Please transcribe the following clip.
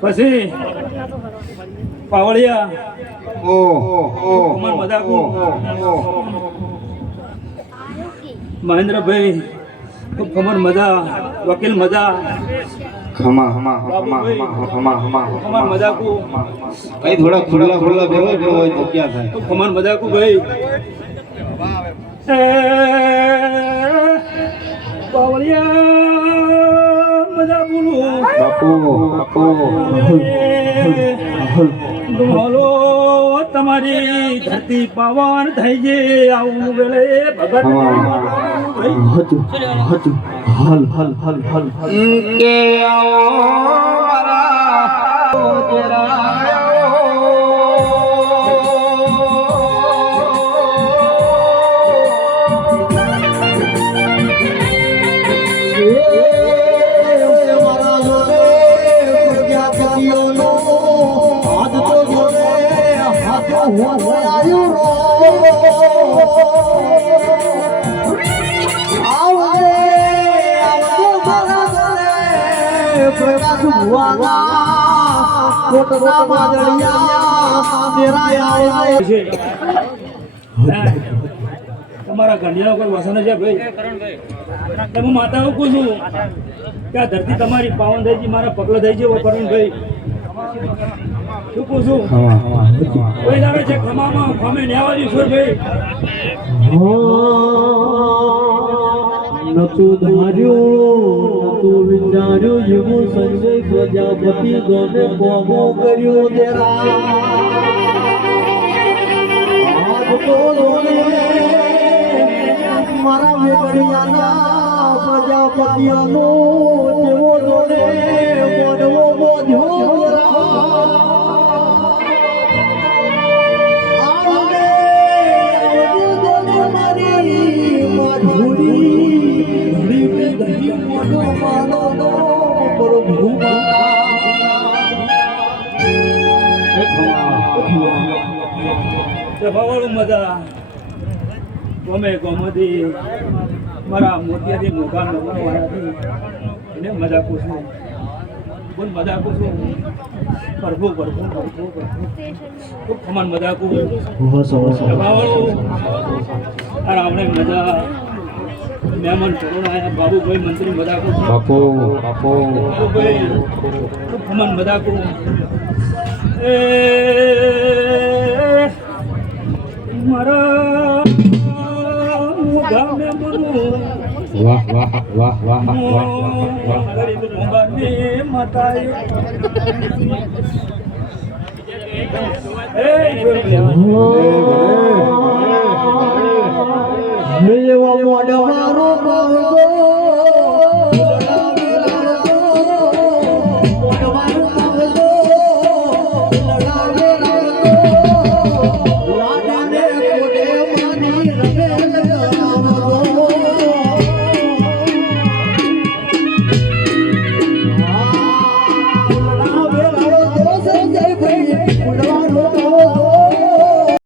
પછી પાવળિયા કમર મજાકુ મહેન્દ્રભાઈ ખૂબ કમર મજા વકીલ મજા ખમા હમા હમા હમા હમા કમર મજાકુ કઈ થોડા ખુલ્લા ખુલ્લા બેહો એટલે હોય તો ક્યાં થાય કમર મજાકુ ભાઈ પાવળિયા મજા બોલું બાપુ બાપુ બોલો તમારી ધરતી પાવન થઈ જે આવું વેળે ભગત હલ હલ હલ હલ કે આવો મારા તમારા ઘડિયા ઉપર વસન છે ભાઈ તમે માતાઓ કહું છું કે આ ધરતી તમારી પાવન થઈ છે મારા પગલો થઈ છે કરણભાઈ શું કહું છું કોઈ લાગે છે ખમામાં ખમે ન્યાવા દીશો ભાઈ નતું ધાર્યું નતું વિચાર્યું એવું સંજય પ્રજાપતિ ગમે કોમો કર્યો તેરા આજ તો મારા વેકડિયાના પ્રજાપતિનો જેવો જોડે બોધવો બોધ્યો સભાવાળું મજા ગમે ગમતી મારા મોતિયાથી મોટા નવાથી એને મજા પૂછું બોલ મજા પૂછું પ્રભુ પ્રભુ પ્રભુ પ્રભુ ખૂબ ખમાન મજા પૂછું સભાવાળું આ રામણે મજા મહેમાન કરુણા આયા બાબુભાઈ મંત્રી મજા પૂછું બાપુ બાપુ બાબુભાઈ ખૂબ ખમાન મજા પૂછું એ મારા ગામે બનું વાહ વાહ વાહ વાહ વાહ વાહ ગરીબ રૂંબાને માતાએ એ મેવા મોઢા મારો